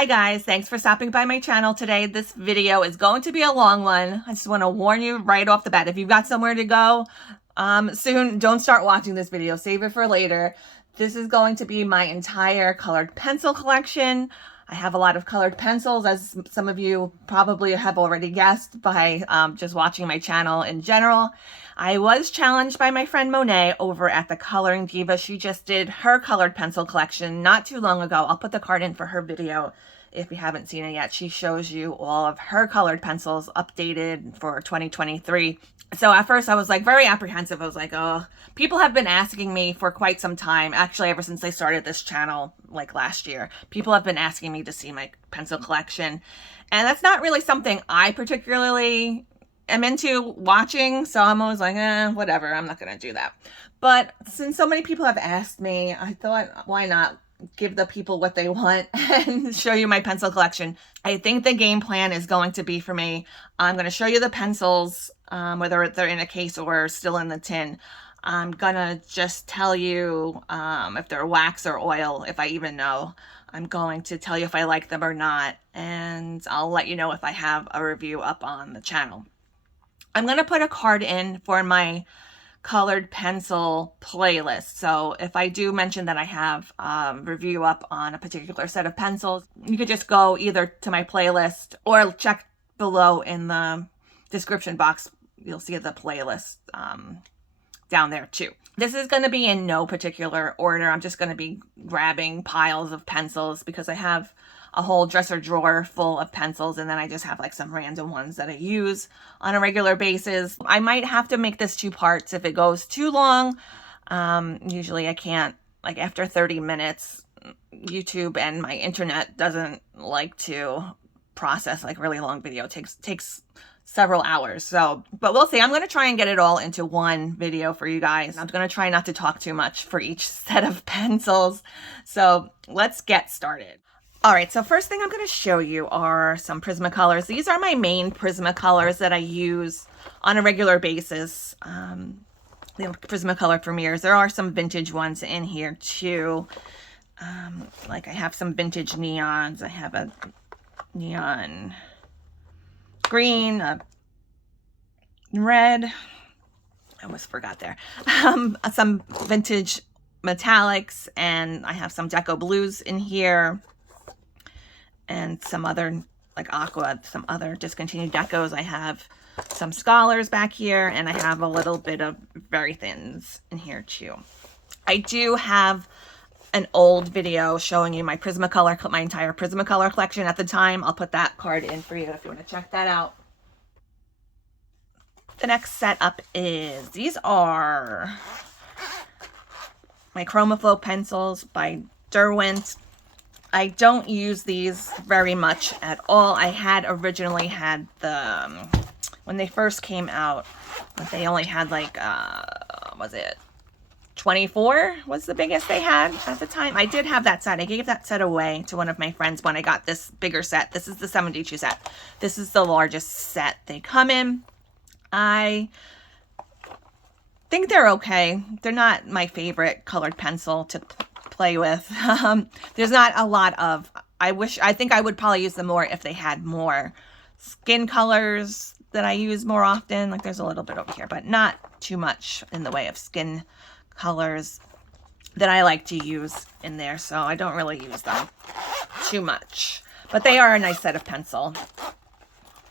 Hi guys, thanks for stopping by my channel today. This video is going to be a long one. I just want to warn you right off the bat. If you've got somewhere to go soon, don't start watching this video. Save it for later. This is going to be my entire colored pencil collection. I have a lot of colored pencils, as some of you probably have already guessed by just watching my channel in general. I was challenged by my friend Monet over at the Coloring Diva. She just did her colored pencil collection not too long ago. I'll put the card in for her video if you haven't seen it yet. She shows you all of her colored pencils updated for 2023. So at first I was like very apprehensive. I was like, oh, people have been asking me for quite some time. Actually, ever since I started this channel, like last year, people have been asking me to see my pencil collection. And that's not really something I particularly am into watching. So I'm always like, whatever, I'm not going to do that. But since so many people have asked me, I thought, why not give the people what they want and show you my pencil collection. I think the game plan is going to be for me, I'm going to show you the pencils, whether they're in a case or still in the tin. I'm going to just tell you if they're wax or oil, if I even know. I'm going to tell you if I like them or not, and I'll let you know if I have a review up on the channel. I'm going to put a card in for my colored pencil playlist. So if I do mention that I have a review up on a particular set of pencils, you could just go either to my playlist or check below in the description box. You'll see the playlist down there too. This is going to be in no particular order. I'm just going to be grabbing piles of pencils because I have a whole dresser drawer full of pencils, and then I just have like some random ones that I use on a regular basis. I might have to make this 2 parts if it goes too long. Usually I can't, like after 30 minutes, YouTube and my internet doesn't like to process like really long video. It takes several hours. So, but we'll see. I'm going to try and get it all into one video for you guys. I'm going to try not to talk too much for each set of pencils. So let's get started. All right, so first thing I'm going to show you are some Prismacolors. These are my main Prismacolors that I use on a regular basis. The Prismacolor Premieres. There are some vintage ones in here too. Like I have some vintage neons. I have a neon green, a red. I almost forgot there. Some vintage metallics, and I have some deco blues in here. And some other, like aqua, some other discontinued decos. I have some Scholars back here, and I have a little bit of very thins in here too. I do have an old video showing you my Prismacolor, my entire Prismacolor collection at the time. I'll put that card in for you if you want to check that out. The next setup is, these are my ChromaFlow pencils by Derwent. I don't use these very much at all. I had originally had the, when they first came out, but they only had like, was it 24 was the biggest they had at the time. I did have that set. I gave that set away to one of my friends when I got this bigger set. This is the 72 set. This is the largest set they come in. I think they're okay. They're not my favorite colored pencil to play with. There's not a lot of, I think I would probably use them more if they had more skin colors that I use more often. Like there's a little bit over here, but not too much in the way of skin colors that I like to use in there. So I don't really use them too much, but they are a nice set of pencil.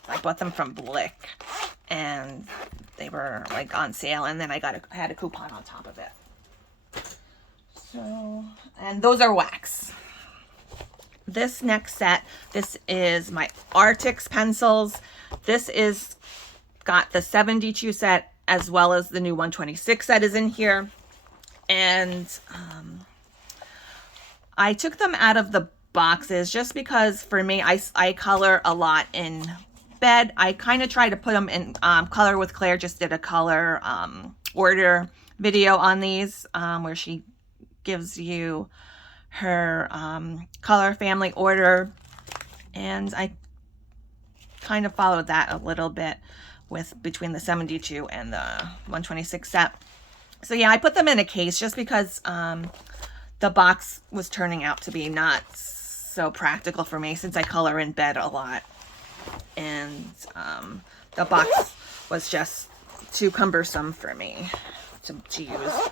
I bought them from Blick and they were like on sale, and then I had a coupon on top of it. So, and those are wax. This next set, this is my Artix pencils. This is got the 72 set as well as the new 126 set is in here. And I took them out of the boxes just because for me, I color a lot in bed. I kind of try to put them in Color with Claire just did a color order video on these where she gives you her color family order, and I kind of followed that a little bit with between the 72 and the 126 set. So yeah, I put them in a case just because the box was turning out to be not so practical for me since I color in bed a lot. And the box was just too cumbersome for me to use.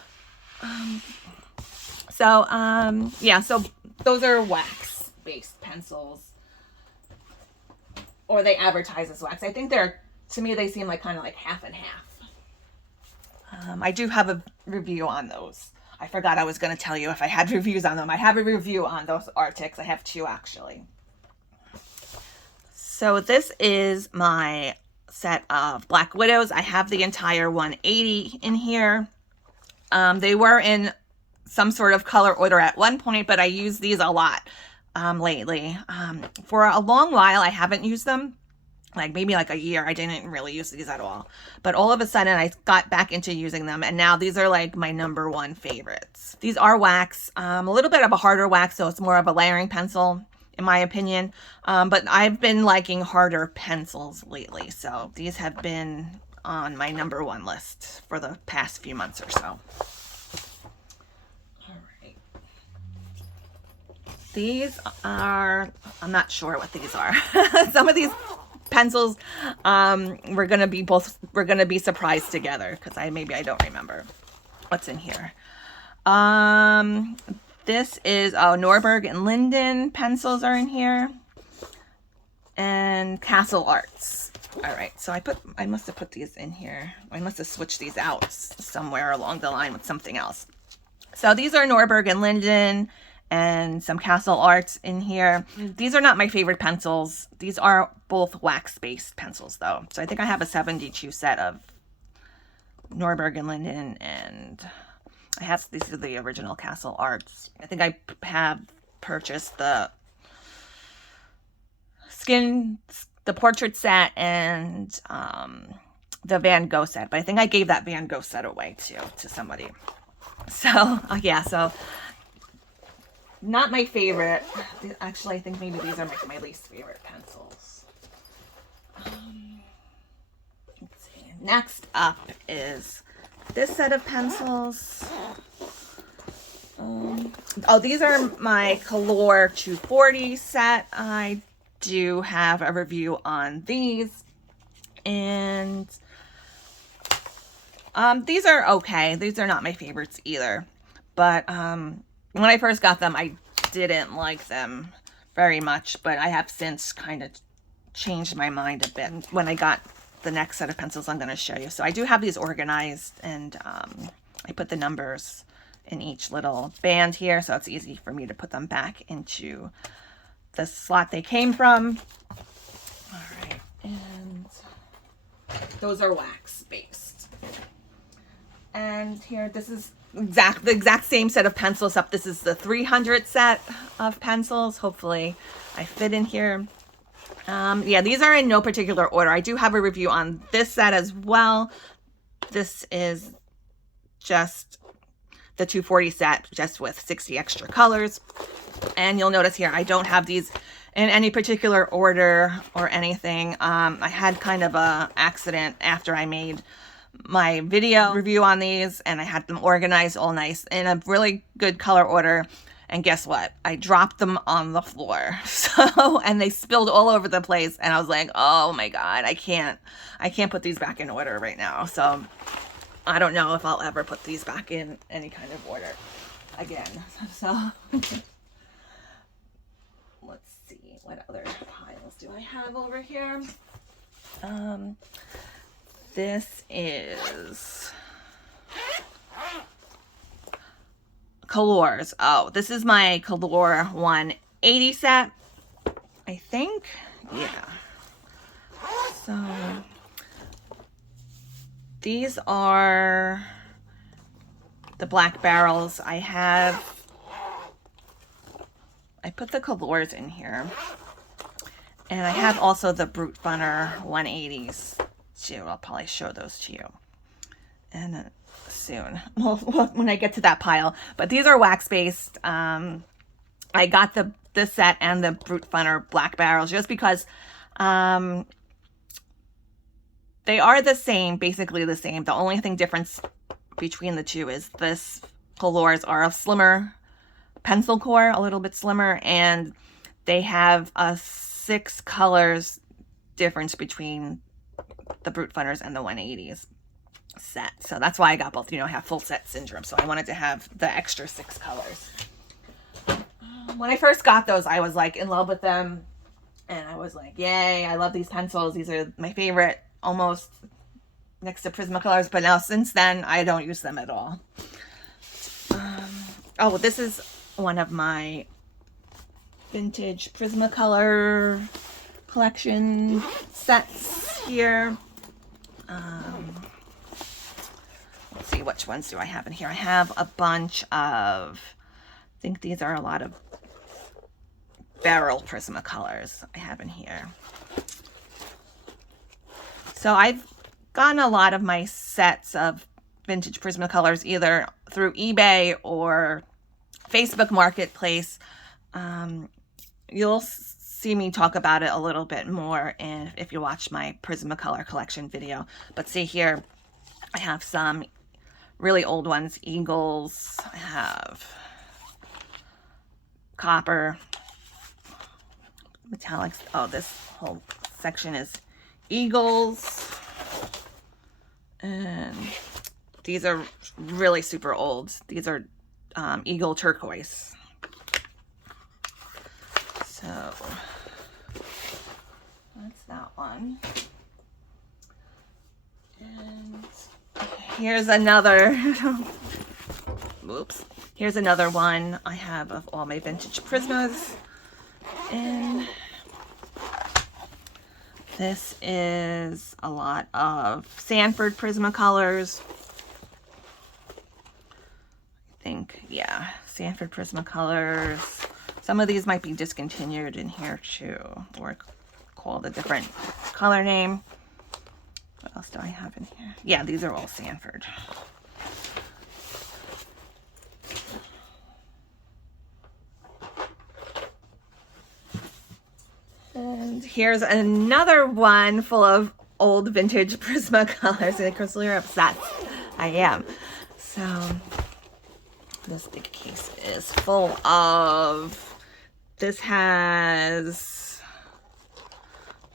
Yeah, so those are wax-based pencils. Or they advertise as wax. I think to me, they seem like kind of like half and half. I do have a review on those. I forgot I was going to tell you if I had reviews on them. I have a review on those Arctics. I have 2 actually. So this is my set of Black Widows. I have the entire 180 in here. They were in some sort of color order at one point, but I use these a lot lately. For a long while, I haven't used them. Like maybe like a year, I didn't really use these at all. But all of a sudden, I got back into using them, and now these are like my #1 favorites. These are wax, a little bit of a harder wax, so it's more of a layering pencil, in my opinion. But I've been liking harder pencils lately, so these have been on my #1 list for the past few months or so. All right. These are, I'm not sure what these are. Some of these pencils we're gonna be surprised together because maybe I don't remember what's in here. This is Norberg and Linden pencils are in here, and Castle Arts. All right, so I must have put these in here. I must have switched these out somewhere along the line with something else. So these are Norberg and Linden and some Castle Arts in here. These are not my favorite pencils. These are both wax-based pencils though. So I think I have a 72 set of Norberg and Linden, and these are the original Castle Arts. I think I have purchased the portrait set and the Van Gogh set, but I think I gave that Van Gogh set away too to somebody. So yeah, so not my favorite. Actually, I think maybe these are my least favorite pencils. Let's see. Next up is this set of pencils. These are my Color 240 set. I do have a review on these. And these are okay. These are not my favorites either. But when I first got them, I didn't like them very much, but I have since kind of changed my mind a bit when I got the next set of pencils I'm going to show you. So I do have these organized, and I put the numbers in each little band here, so it's easy for me to put them back into the slot they came from. All right, and those are wax based. And here, this is the exact same set of pencils, up this is the 300 set of pencils. Hopefully I fit in here. Yeah, these are in no particular order. I do have a review on this set as well. This is just the 240 set, just with 60 extra colors. And you'll notice here, I don't have these in any particular order or anything. I had kind of a accident after I made my video review on these, and I had them organized all nice in a really good color order, and guess what? I dropped them on the floor. And they spilled all over the place, and I was like, oh my god, I can't put these back in order right now. So I don't know if I'll ever put these back in any kind of order again. So let's see, what other piles do I have over here? This is Colors. Oh, this is my Color 180 set, I think. Yeah. So these are the black barrels. I put the Colors in here, and I have also the Brute Funner 180s too. I'll probably show those to you and soon. Well, when I get to that pile. But these are wax based. I got this set and the Brute Funner black barrels just because they are the same, basically the same. The only thing difference between the two is this Colors are a slimmer pencil core, a little bit slimmer, and they have a 6 colors difference between the Brute Funners and the 180s set. So that's why I got both. You know, I have full set syndrome, so I wanted to have the extra 6 colors. When I first got those, I was like in love with them, and I was like, yay, I love these pencils. These are my favorite, almost next to Prismacolors. But now since then, I don't use them at all. Oh, this is one of my vintage Prismacolor collection sets here. Let's see, which ones do I have in here? I have a bunch of, I think these are a lot of barrel Prismacolors I have in here. So I've gotten a lot of my sets of vintage Prismacolors either through eBay or Facebook Marketplace. You'll see me talk about it a little bit more if you watch my Prismacolor collection video. But see here, I have some really old ones, Eagles. I have copper, metallics. Oh, this whole section is Eagles. And these are really super old. These are Eagle turquoise. So that's that one. And here's another, whoops. Here's another one I have of all my vintage Prismas. And this is a lot of Sanford Prismacolors. I think, yeah, Sanford Prismacolors. Some of these might be discontinued in here too, or called a different color name. What else do I have in here? Yeah, these are all Sanford. And here's another one full of old vintage Prismacolors. And Crystal, you're obsessed. I am. So this big case is full of, this has,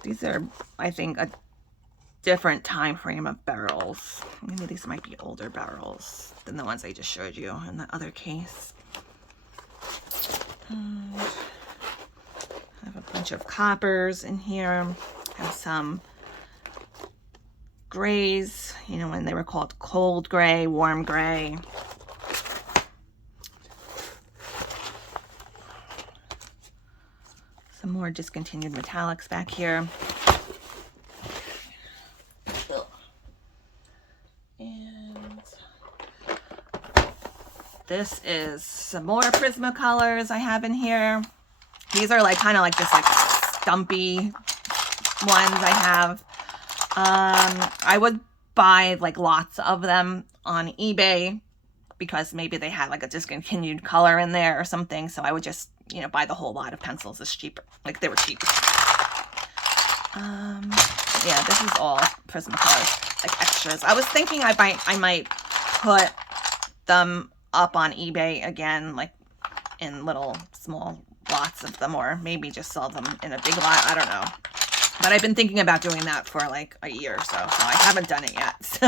these are, I think, a different time frame of barrels. Maybe these might be older barrels than the ones I just showed you in the other case. I have a bunch of coppers in here. I have some grays, you know, when they were called cold gray, warm gray. Some more discontinued metallics back here. And this is some more Prismacolors I have in here. These are like kind of like this like stumpy ones I have. I would buy like lots of them on eBay because maybe they had like a discontinued color in there or something. So I would just, you know, buy the whole lot of pencils. It's cheaper. Like they were cheap. Yeah, this is all Prismacolors, like extras. I was thinking I might put them up on eBay again, like in little small lots of them, or maybe just sell them in a big lot. I don't know. But I've been thinking about doing that for like a year or so. So I haven't done it yet. So,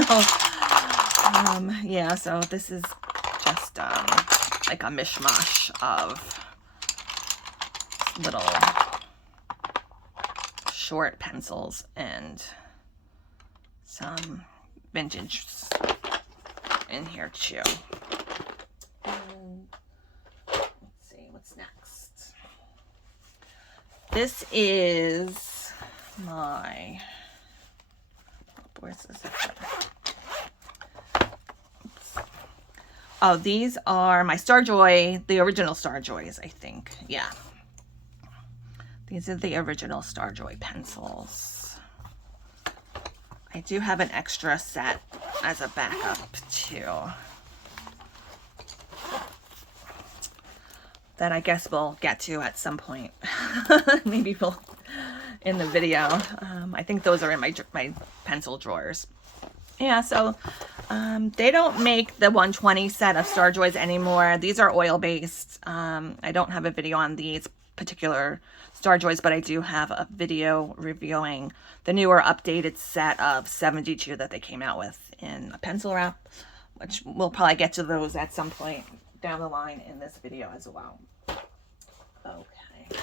yeah, so this is just like a mishmash of little short pencils and some vintage in here too. And let's see what's next. This is my, where's this? Oops. Oh, these are my Starjoy, the original Starjoys, I think. Yeah. These are the original Starjoy pencils. I do have an extra set as a backup too, that I guess we'll get to at some point. Maybe we'll in the video. I think those are in my pencil drawers. Yeah, so they don't make the 120 set of Starjoys anymore. These are oil-based. I don't have a video on these, particular Star Joys, but I do have a video reviewing the newer updated set of 72 that they came out with in a pencil wrap, which we'll probably get to those at some point down the line in this video as well. Okay.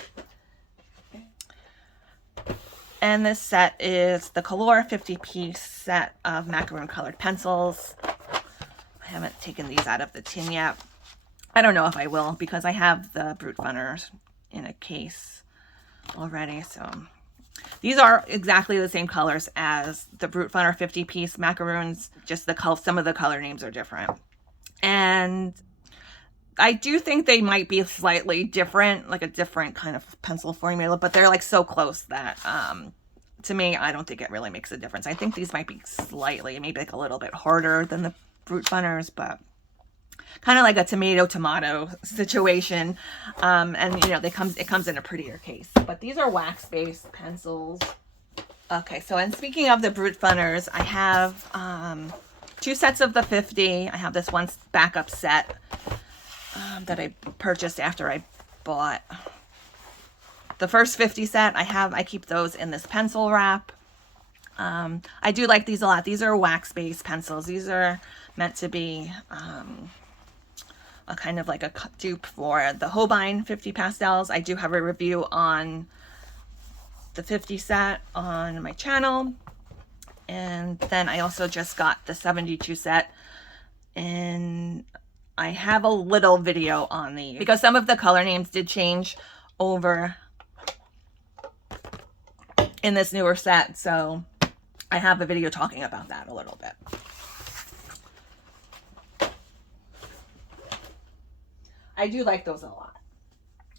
And this set is the Color 50-piece set of macaroon colored pencils. I haven't taken these out of the tin yet. I don't know if I will, because I have the Brute Funners in a case already. So these are exactly the same colors as the Brute Funner 50-piece macaroons, just some of the color names are different. And I do think they might be slightly different, like a different kind of pencil formula, but they're like so close that to me, I don't think it really makes a difference. I think these might be slightly, maybe like a little bit harder than the Brute Funners, but kind of like a tomato situation. And you know, it comes in a prettier case. But these are wax-based pencils. Okay, so and speaking of the Brute Funners, I have 2 sets of the 50. I have this one backup set that I purchased after I bought the first 50 set. I keep those in this pencil wrap. I do like these a lot. These are wax-based pencils. These are meant to be a kind of like a dupe for the Holbein 50 pastels. I do have a review on the 50 set on my channel. And then I also just got the 72 set, and I have a little video on these because some of the color names did change over in this newer set. So I have a video talking about that a little bit. I do like those a lot.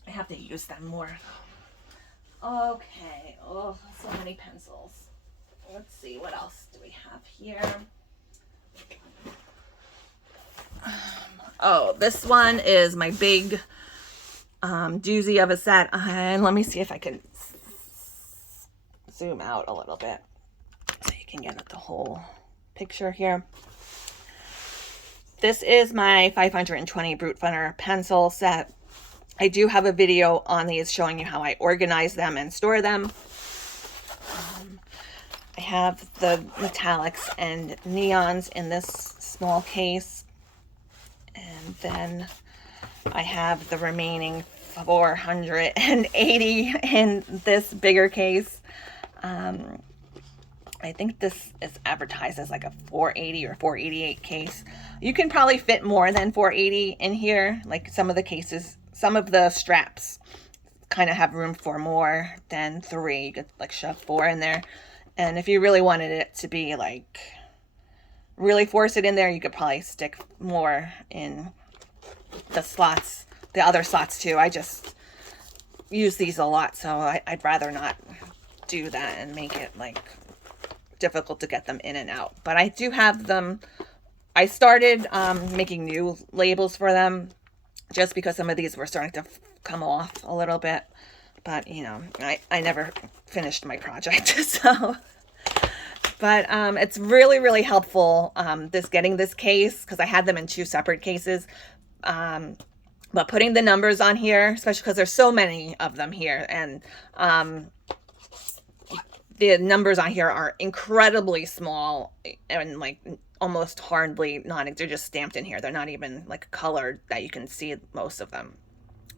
I have to use them more. Okay. Oh, so many pencils. Let's see, what else do we have here? Oh, this one is my big doozy of a set. And let me see if I can zoom out a little bit so you can get the whole picture here. This is my 520 Brute Funner pencil set. I do have a video on these showing you how I organize them and store them. I have the metallics and neons in this small case. And then I have the remaining 480 in this bigger case. I think this is advertised as like a 480 or 488 case. You can probably fit more than 480 in here. Like some of the cases, some of the straps kind of have room for more than 3. You could like shove 4 in there. And if you really wanted it to be like, really force it in there, you could probably stick more in the slots, the other slots too. I just use these a lot, so I'd rather not do that and make it like difficult to get them in and out. But I do have them. I started making new labels for them just because some of these were starting to come off a little bit. But, you know, I never finished my project, so. But it's really, really helpful, getting this case, because I had them in 2 separate cases. But putting the numbers on here, especially because there's so many of them here, and the numbers on here are incredibly small and like almost hardly they're just stamped in here. They're not even like colored that you can see most of them.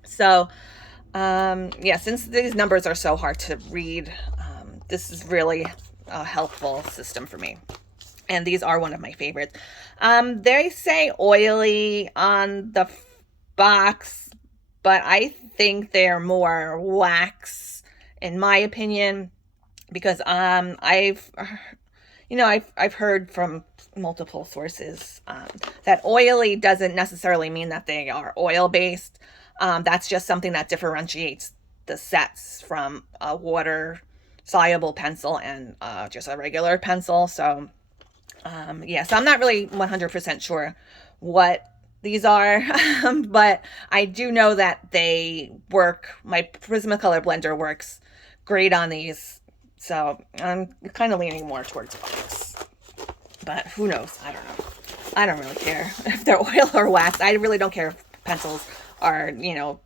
So yeah, since these numbers are so hard to read, this is really a helpful system for me. And these are one of my favorites. They say oily on the box, but I think they're more wax, in my opinion, because I've heard from multiple sources that oily doesn't necessarily mean that they are oil based. That's just something that differentiates the sets from a water soluble pencil and just a regular pencil. So yeah, so I'm not really 100% sure what these are, but I do know that they work. My Prismacolor blender works great on these, so I'm kind of leaning more towards wax. But who knows? I don't know. I don't really care if they're oil or wax. I really don't care if pencils are, you know,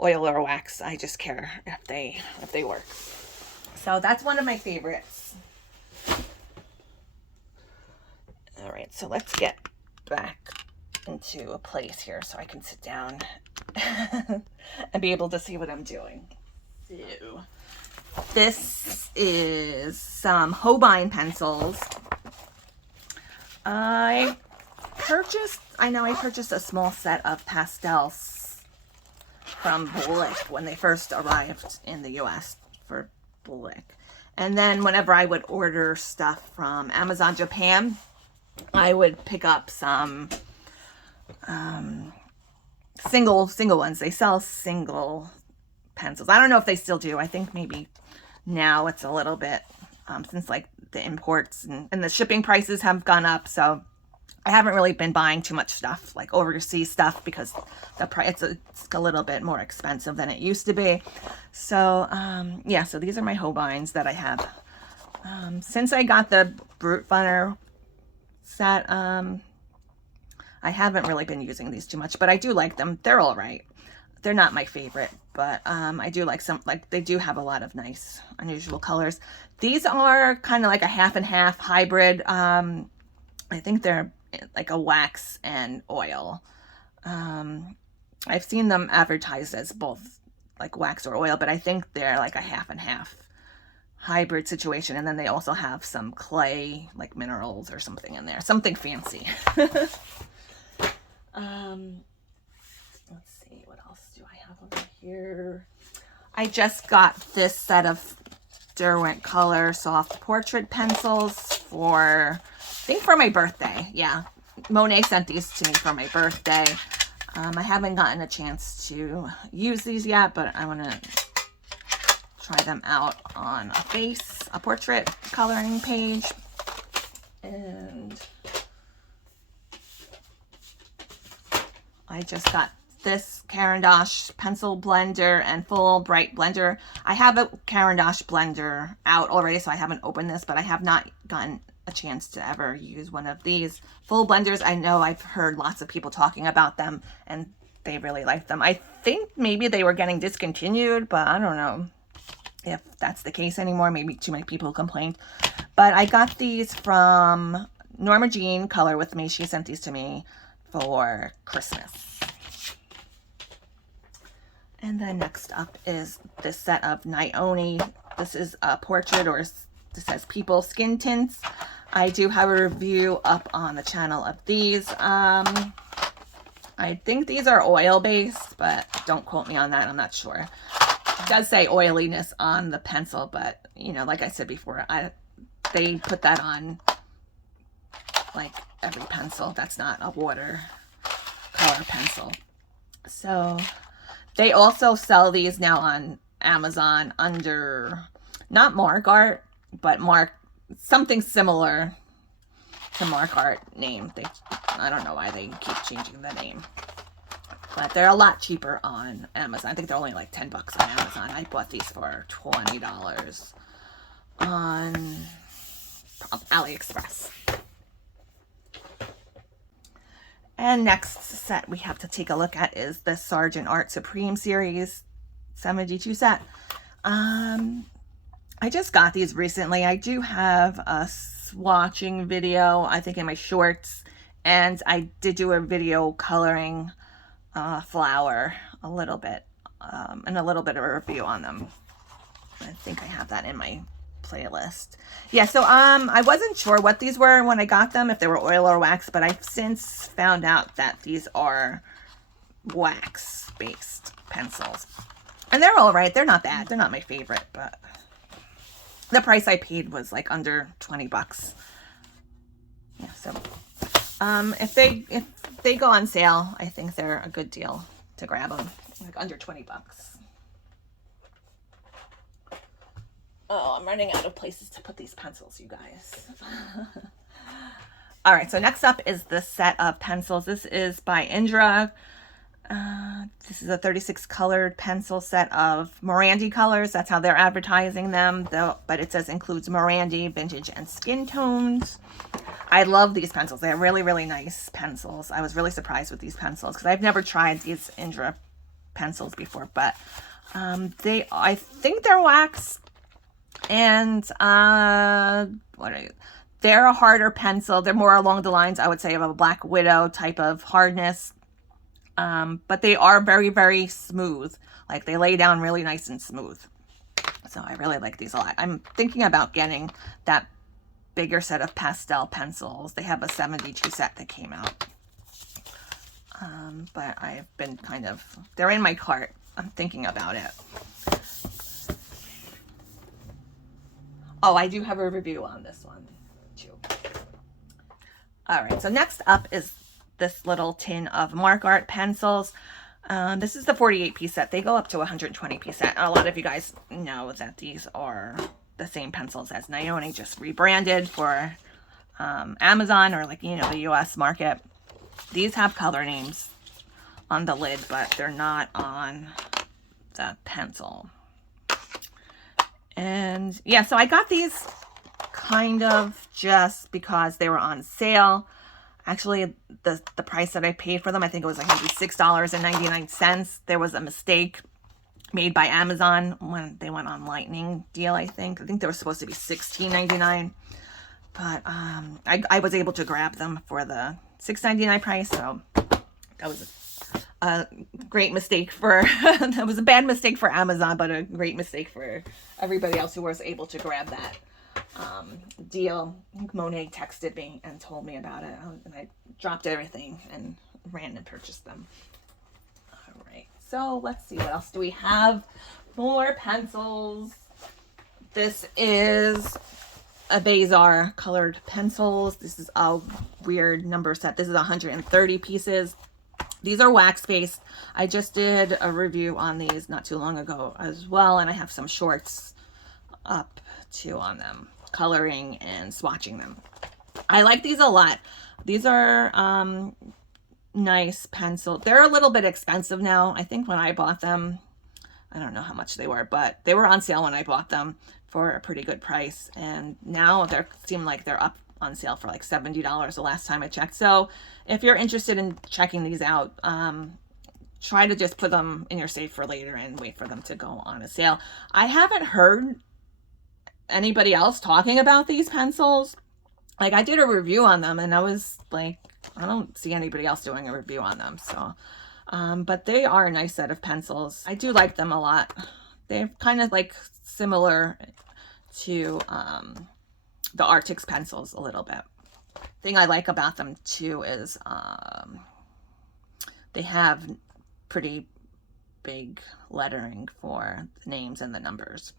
oil or wax. I just care if they work. So that's one of my favorites. All right, so let's get back into a place here so I can sit down and be able to see what I'm doing. So, this is some Holbein pencils. I purchased a small set of pastels from Blick when they first arrived in the US for Blick. And then whenever I would order stuff from Amazon Japan, I would pick up some single ones. They sell single pencils. I don't know if they still do. I think maybe now it's a little bit, since like the imports and the shipping prices have gone up. So I haven't really been buying too much stuff, like overseas stuff, because the price, it's a little bit more expensive than it used to be. So, yeah, so these are my Holbeins that I have. Since I got the Brute Funner set, I haven't really been using these too much, but I do like them. They're all right. They're not my favorite, but I do like some, like they do have a lot of nice, unusual colors. These are kind of like a half and half hybrid. I think they're like a wax and oil. I've seen them advertised as both like wax or oil, but I think they're like a half and half hybrid situation. And then they also have some clay, like minerals or something in there, something fancy. Let's see, what else do I have over here? I just got this set of Derwent Color soft portrait pencils for, I think for my birthday. Yeah, Monet sent these to me for my birthday. I haven't gotten a chance to use these yet, but I want to try them out on a portrait coloring page. And I just got this Caran d'Ache pencil blender and full bright blender. I have a Caran d'Ache blender out already, so I haven't opened this, but I have not gotten a chance to ever use one of these full blenders. I know I've heard lots of people talking about them and they really like them. I think maybe they were getting discontinued, but I don't know if that's the case anymore. Maybe too many people complained. But I got these from Norma Jean Color With Me. She sent these to me for Christmas. And then next up is this set of Nione. This is a portrait, or this says People Skin Tints. I do have a review up on the channel of these. I think these are oil based, but don't quote me on that. I'm not sure. It does say oiliness on the pencil, but you know, like I said before, they put that on like every pencil. That's not a watercolor pencil. So they also sell these now on Amazon under not Mark Art, but something similar to Mark Art name. I don't know why they keep changing the name, but they're a lot cheaper on Amazon. I think they're only like 10 bucks on Amazon. I bought these for $20 on AliExpress. And next set we have to take a look at is the Sargent Art Supreme Series 72 set. I just got these recently. I do have a swatching video, I think in my shorts, and I did do a video coloring flower a little bit, and a little bit of a review on them. I think I have that in my playlist. Yeah, so I wasn't sure what these were when I got them, if they were oil or wax, but I've since found out that these are wax based pencils, and they're all right. They're not bad. They're not my favorite, but the price I paid was like under 20 bucks. Yeah, so if they go on sale, I think they're a good deal to grab them, like under 20 bucks. Oh, I'm running out of places to put these pencils, you guys. All right, so next up is this set of pencils. This is by Indra. This is a 36 colored pencil set of Morandi colors. That's how they're advertising them, though, but it says includes Morandi, vintage, and skin tones. I love these pencils. They're really, really nice pencils. I was really surprised with these pencils because I've never tried these Indra pencils before, but I think they're wax, and they're a harder pencil. They're more along the lines, I would say, of a Black Widow type of hardness, but they are very, very smooth. Like, they lay down really nice and smooth. So I really like these a lot. I'm thinking about getting that bigger set of pastel pencils. They have a 72 set that came out. But I've been they're in my cart. I'm thinking about it. Oh, I do have a review on this one too. All right, so next up is this little tin of Mark Art pencils. This is the 48 piece set. They go up to 120 piece set. A lot of you guys know that these are the same pencils as Nayoni, just rebranded for Amazon or, like, you know, the US market. These have color names on the lid, but they're not on the pencil. And yeah, so I got these kind of just because they were on sale. Actually, the price that I paid for them, I think it was like maybe $6.99. There was a mistake made by Amazon when they went on lightning deal, I think. I think they were supposed to be $16.99. But I was able to grab them for the $6.99 price, so that was a great mistake for that was a bad mistake for Amazon, but a great mistake for everybody else who was able to grab that deal. I think Monet texted me and told me about it, and I dropped everything and ran and purchased them. All right, so let's see, what else do we have? More pencils. This is a Bazar colored pencils. This is a weird number set. This is 130 pieces. These are wax based. I just did a review on these not too long ago as well, and I have some shorts up too on them, coloring and swatching them. I like these a lot. These are nice pencil. They're a little bit expensive now. I think when I bought them, I don't know how much they were, but they were on sale when I bought them for a pretty good price, and now they seem like they're up on sale for like $70 the last time I checked. So if you're interested in checking these out, try to just put them in your safe for later and wait for them to go on a sale. I haven't heard anybody else talking about these pencils. Like, I did a review on them and I was like, I don't see anybody else doing a review on them. So but they are a nice set of pencils. I do like them a lot. They're kind of like similar to the Arctic pencils a little bit. Thing I like about them too is they have pretty big lettering for the names and the numbers.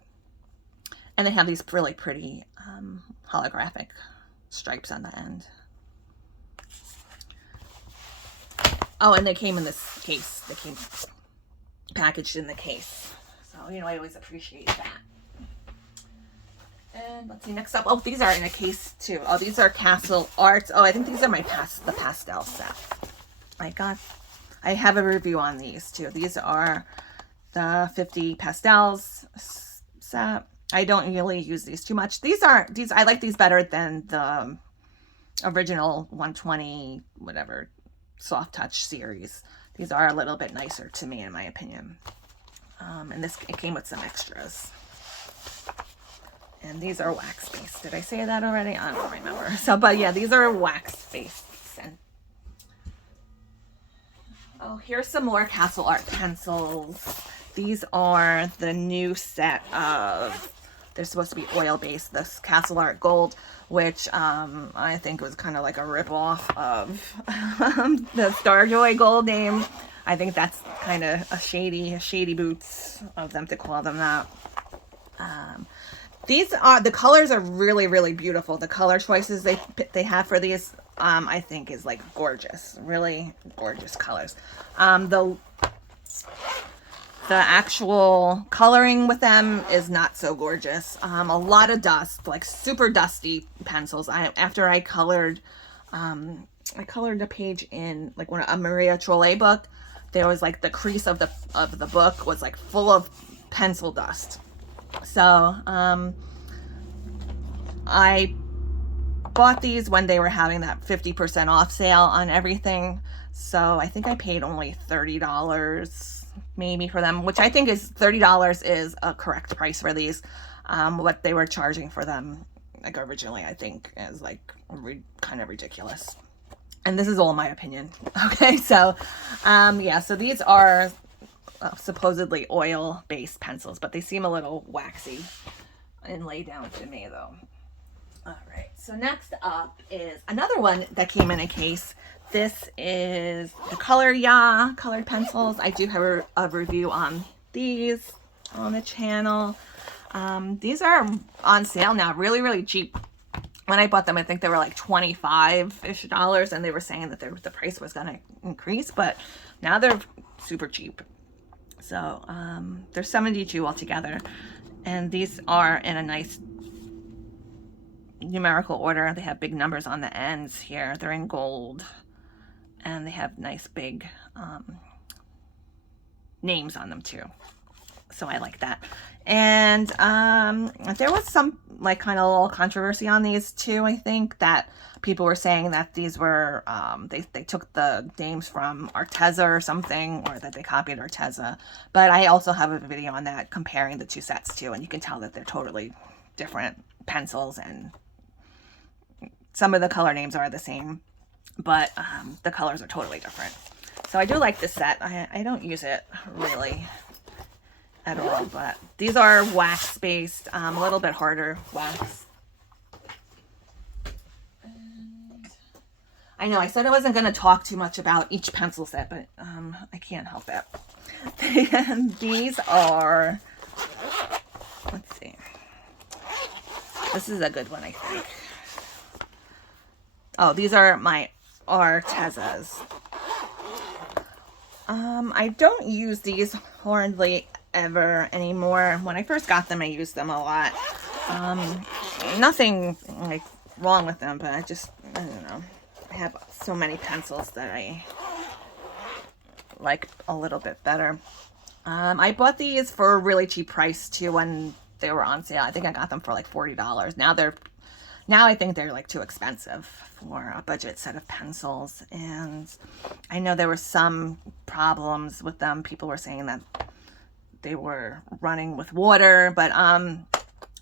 And they have these really pretty holographic stripes on the end. Oh, and they came in this case. They came packaged in the case. So, you know, I always appreciate that. And let's see, next up. Oh, these are in a case too. Oh, these are Castle Arts. Oh, I think these are the pastel set. I have a review on these too. These are the 50 pastels set. I don't really use these too much. I like these better than the original 120 whatever soft touch series. These are a little bit nicer to me, in my opinion. And it came with some extras. And these are wax based. Did I say that already? I don't remember. So, but yeah, these are wax based. Oh, here's some more Castle Art pencils. These are the new set of, they're supposed to be oil based, this Castle Art Gold, which I think was kind of like a ripoff of the Starjoy Gold name. I think that's kind of a shady boots of them to call them that. The colors are really, really beautiful. The color choices they have for these, I think is like gorgeous, really gorgeous colors. The actual coloring with them is not so gorgeous. A lot of dust, like super dusty pencils. After I colored a page in like a Maria Trolle book. There was like the crease of the book was like full of pencil dust. So I bought these when they were having that 50% off sale on everything. So I think I paid only $30 maybe for them, which I think is $30 is a correct price for these. What they were charging for them, like originally, I think is like kind of ridiculous. And this is all my opinion. Okay, so yeah, so these are supposedly oil-based pencils, but they seem a little waxy and lay down to me though. All right, so next up is another one that came in a case. This is the colored pencils. I do have a review on these on the channel. These are on sale now, really, really cheap. When I bought them, I think they were like $25-ish, and they were saying that the price was going to increase, but now they're super cheap. So there's 72 altogether, and these are in a nice numerical order. They have big numbers on the ends here. They're in gold, and they have nice big names on them too. So I like that. And there was some like kind of a little controversy on these too. I think that people were saying that these were they took the names from Arteza or something, or that they copied Arteza. But I also have a video on that comparing the two sets too, and you can tell that they're totally different pencils, and some of the color names are the same, but the colors are totally different. So I do like this set. I don't use it really at all, but these are wax based, a little bit harder wax. And I know I said I wasn't going to talk too much about each pencil set, but I can't help it. And these are, let's see, this is a good one, I think. Oh, these are my Artezas. I don't use these hardly ever anymore. When I first got them, I used them a lot. Nothing like wrong with them, but I don't know. I have so many pencils that I like a little bit better. I bought these for a really cheap price too when they were on sale. I think I got them for like $40. Now I think they're like too expensive for a budget set of pencils, and I know there were some problems with them. People were saying that they were running with water, but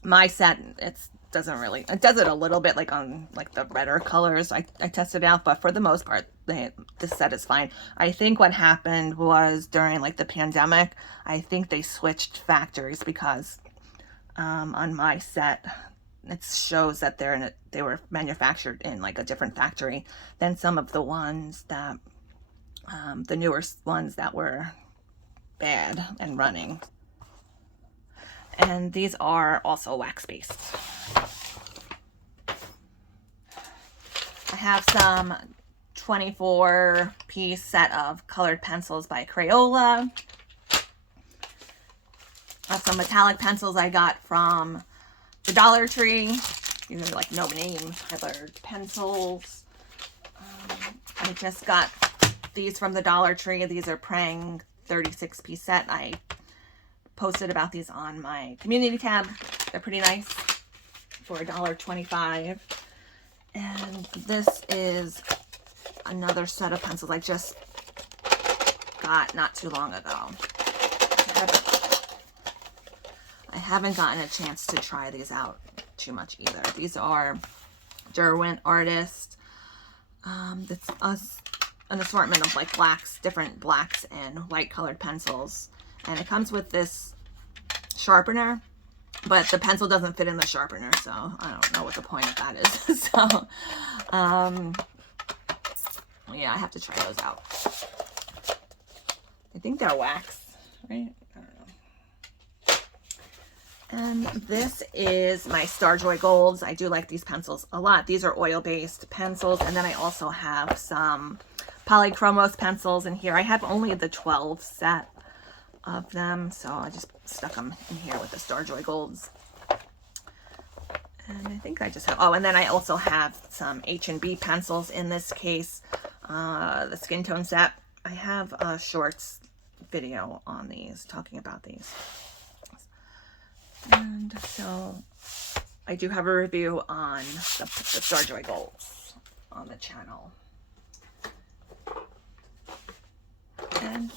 my set, it does it a little bit, like on like the redder colors I tested out, but for the most part this set is fine. I think what happened was during like the pandemic, I think they switched factories, because on my set it shows that they were manufactured in like a different factory than some of the ones that the newer ones that were bad and running. And these are also wax based. I have some 24-piece set of colored pencils by Crayola. I have some metallic pencils I got from the Dollar Tree. These are like no name colored pencils. I just got these from the Dollar Tree. These are Prang 36-piece set. I posted about these on my community tab. They're pretty nice for $1.25. And this is another set of pencils I just got not too long ago. I haven't gotten a chance to try these out too much either. These are Derwent Artist. It's an assortment of like different blacks and white colored pencils. And it comes with this sharpener, but the pencil doesn't fit in the sharpener, so I don't know what the point of that is. So, yeah, I have to try those out. I think they're wax, right? I don't know. And this is my Starjoy Golds. I do like these pencils a lot. These are oil-based pencils, and then I also have some Polychromos pencils in here. I have only the 12 set of them, so I just stuck them in here with the Starjoy Golds. And I think I just have, oh, and then I also have some H&B pencils in this case, the skin tone set. I have a shorts video on these, talking about these. And so I do have a review on the Starjoy Golds on the channel. And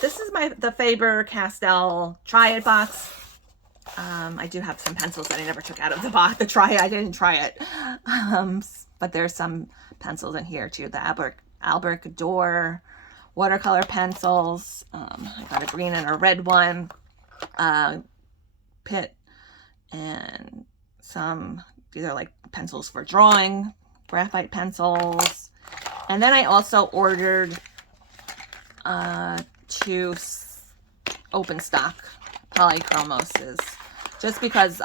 this is the Faber-Castell Triad box. I do have some pencils that I never took out of the box. The Triad, I didn't try it. But there's some pencils in here too. The Albert Dor watercolor pencils. I got a green and a red one. Pit, and some, these are like pencils for drawing, graphite pencils. And then I also ordered 2 open stock polychromoses, just because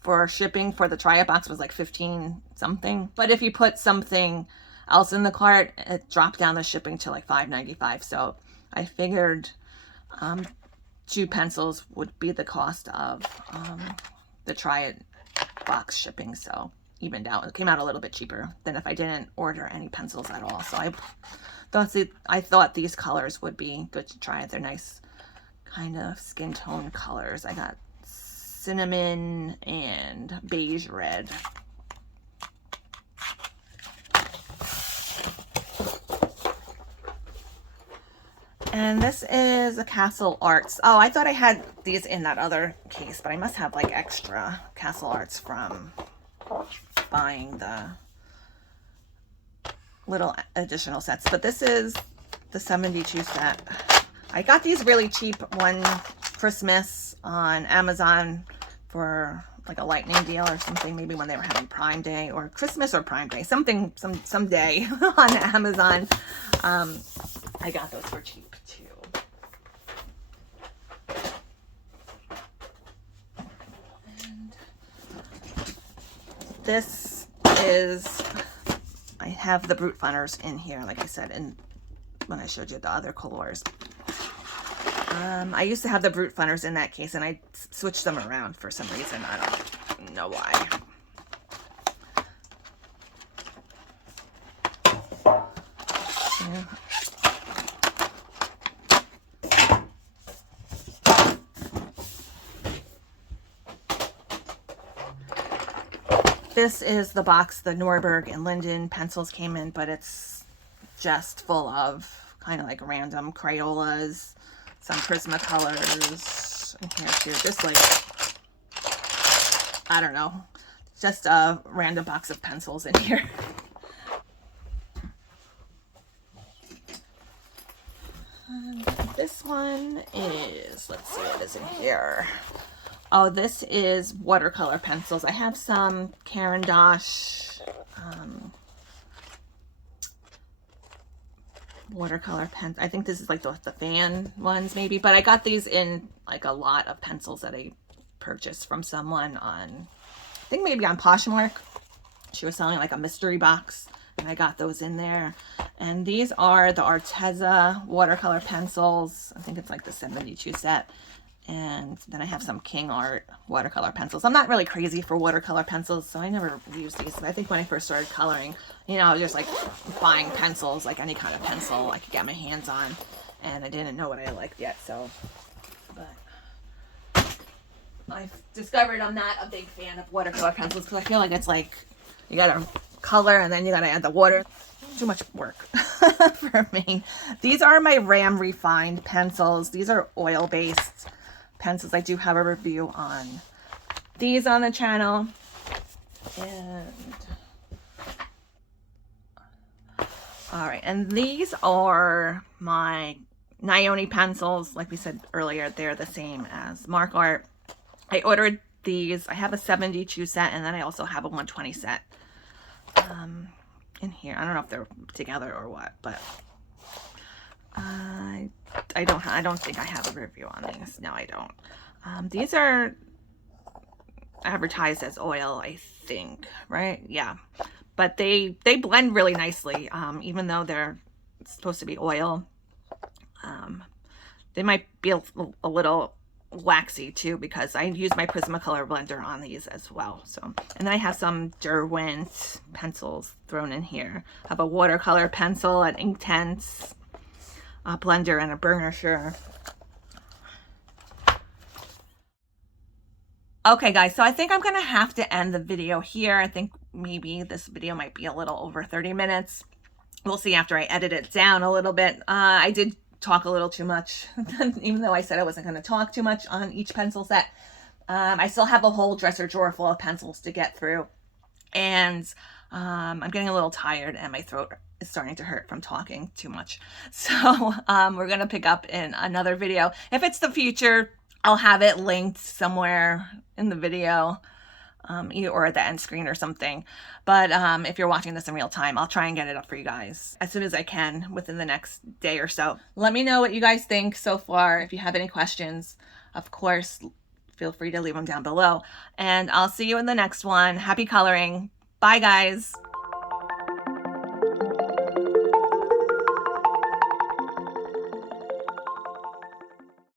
for shipping for the Triad box was like 15 something. But if you put something else in the cart, it dropped down the shipping to like $5.95. So I figured 2 pencils would be the cost of the Triad box shipping, so evened out. It came out a little bit cheaper than if I didn't order any pencils at all. So I thought these colors would be good to try. They're nice kind of skin tone colors. I got cinnamon and beige red. And this is a Castle Arts. Oh, I thought I had these in that other case, but I must have like extra Castle Arts from buying the little additional sets. But this is the 72 set. I got these really cheap one Christmas on Amazon for like a lightning deal or something, maybe when they were having Prime Day or Christmas or Prime Day, something, some day on Amazon. I got those for cheap too. And this is, I have the Brute Funners in here, like I said, and when I showed you the other colors. I used to have the Brute Funners in that case, and I switched them around for some reason. I don't know why. Yeah. This is the box the Norberg and Linden pencils came in, but it's just full of kind of like random Crayolas, some Prismacolors in here too. Just like, I don't know, just a random box of pencils in here. And this one is, let's see what is in here. Oh, this is watercolor pencils. I have some Caran d'Ache watercolor pen. I think this is like the fan ones maybe, but I got these in like a lot of pencils that I purchased from someone on, I think maybe on Poshmark. She was selling like a mystery box, and I got those in there. And these are the Arteza watercolor pencils. I think it's like the 72 set. And then I have some King Art watercolor pencils. I'm not really crazy for watercolor pencils, so I never used these. I think when I first started coloring, you know, I was just like buying pencils, like any kind of pencil I could get my hands on. And I didn't know what I liked yet, so. But I've discovered I'm not a big fan of watercolor pencils because I feel like it's like you gotta color and then you gotta add the water. Too much work for me. These are my Ram Refined pencils. These are oil-based pencils. I do have a review on these on the channel. And all right, and these are my Nione pencils. Like we said earlier, they're the same as Mark Art. I ordered these. I have a 72 set, and then I also have a 120 set in here. I don't know if they're together or what, but I don't think I have a review on these. No, I don't. These are advertised as oil, I think, right? Yeah, but they blend really nicely, even though they're supposed to be oil. They might be a little waxy too, because I use my Prismacolor blender on these as well. So, and then I have some Derwent pencils thrown in here. I have a watercolor pencil, an Inktense, a blender, and a burnisher. Okay guys, so I think I'm gonna have to end the video here. I think maybe this video might be a little over 30 minutes. We'll see after I edit it down a little bit. I did talk a little too much. Even though I said I wasn't going to talk too much on each pencil set, I still have a whole dresser drawer full of pencils to get through. And I'm getting a little tired and my throat is starting to hurt from talking too much. So we're going to pick up in another video. If it's the future, I'll have it linked somewhere in the video, or at the end screen or something. But if you're watching this in real time, I'll try and get it up for you guys as soon as I can within the next day or so. Let me know what you guys think so far. If you have any questions, of course, feel free to leave them down below. And I'll see you in the next one. Happy coloring. Bye, guys.